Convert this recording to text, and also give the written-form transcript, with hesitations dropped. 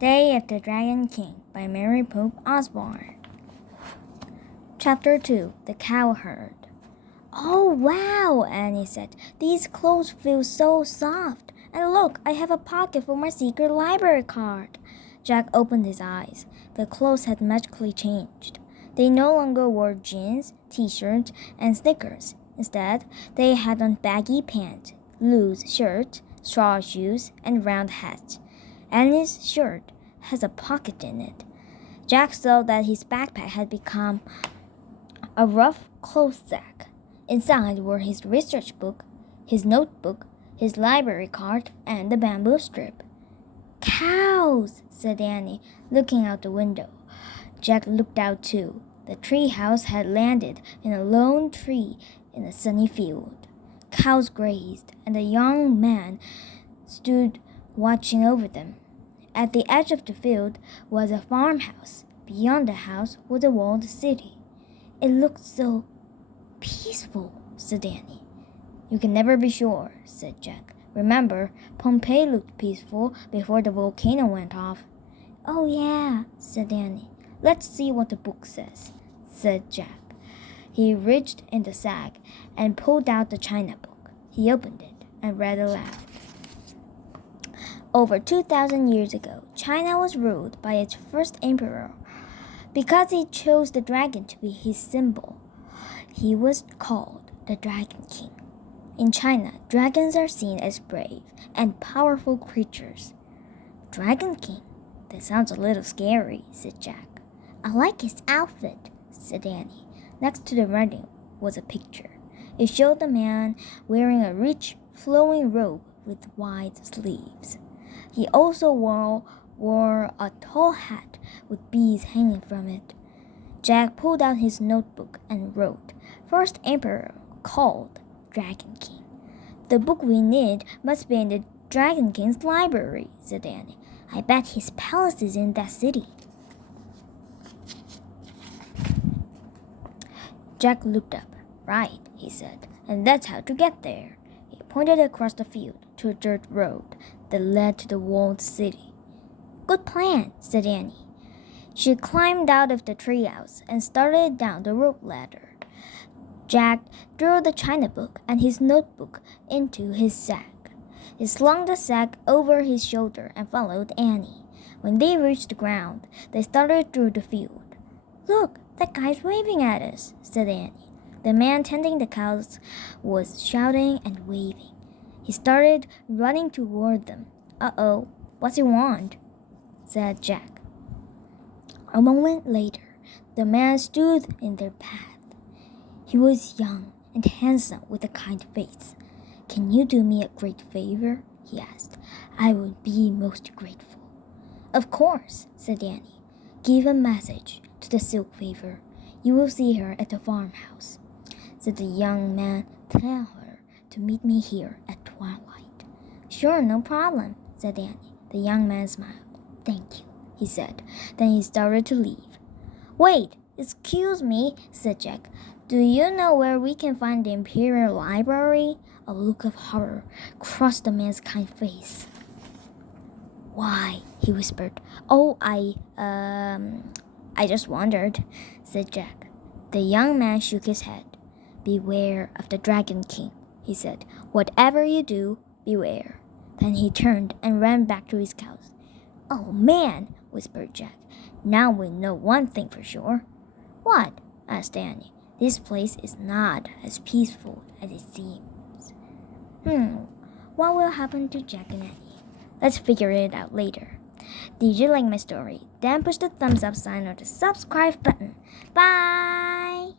Day of the Dragon King by Mary Pope Osborne. Chapter 2 The Cowherd. Oh, wow, Annie said. These clothes feel so soft. And look, I have a pocket for my secret library card. Jack opened his eyes. The clothes had magically changed. They no longer wore jeans, t-shirts, and sneakers. Instead, they had on baggy pants, loose shirts, straw shoes, and round hats. Annie's shirt has a pocket in it. Jack saw that his backpack had become a rough clothes sack. Inside were his research book, his notebook, his library card, and the bamboo strip. Cows, said Annie, looking out the window. Jack looked out too. The tree house had landed in a lone tree in a sunny field. Cows grazed, and the young man stood watching over them. At the edge of the field was a farmhouse. Beyond the house was a walled city. It looked so peaceful, said Annie. You can never be sure, said Jack. Remember, Pompeii looked peaceful before the volcano went off. Oh, yeah, said Annie. Let's see what the book says, said Jack. He reached in the sack and pulled out the china book. He opened it and read aloud. Over 2,000 years ago, China was ruled by its first emperor. Because he chose the dragon to be his symbol, he was called the Dragon King. In China, dragons are seen as brave and powerful creatures. Dragon King? That sounds a little scary, said Jack. I like his outfit, said Annie. Next to the writing was a picture. It showed a man wearing a rich, flowing robe with wide sleeves. He also wore a tall hat with bees hanging from it. Jack pulled out his notebook and wrote, First Emperor called Dragon King. The book we need must be in the Dragon King's library, said Annie. I bet his palace is in that city. Jack looked up. Right, he said, and that's how to get there. He pointed across the field to a dirt road that led to the walled city. Good plan, said Annie. She climbed out of the treehouse and started down the rope ladder. Jack threw the china book and his notebook into his sack. He slung the sack over his shoulder and followed Annie. When they reached the ground, they started through the field. Look, that guy's waving at us, said Annie. The man tending the cows was shouting and waving. He started running toward them. Uh-oh, what's he want? Said Jack. A moment later, the man stood in their path. He was young and handsome with a kind face. Can you do me a great favor? He asked. I would be most grateful. Of course, said Annie. Give a message to the silk weaver. You will see her at the farmhouse. Said the young man, tell her to meet me here at twilight. Sure, no problem, said Annie. The young man smiled. Thank you, he said. Then he started to leave. Wait, excuse me, said Jack. Do you know where we can find the Imperial Library? A look of horror crossed the man's kind face. Why? He whispered. Oh, I just wondered, said Jack. The young man shook his head. Beware of the Dragon King, he said. Whatever you do, beware. Then he turned and ran back to his cows. Oh, man, whispered Jack. Now we know one thing for sure. What? Asked Annie. This place is not as peaceful as it seems. What will happen to Jack and Annie? Let's figure it out later. Did you like my story? Then push the thumbs up sign or the subscribe button. Bye!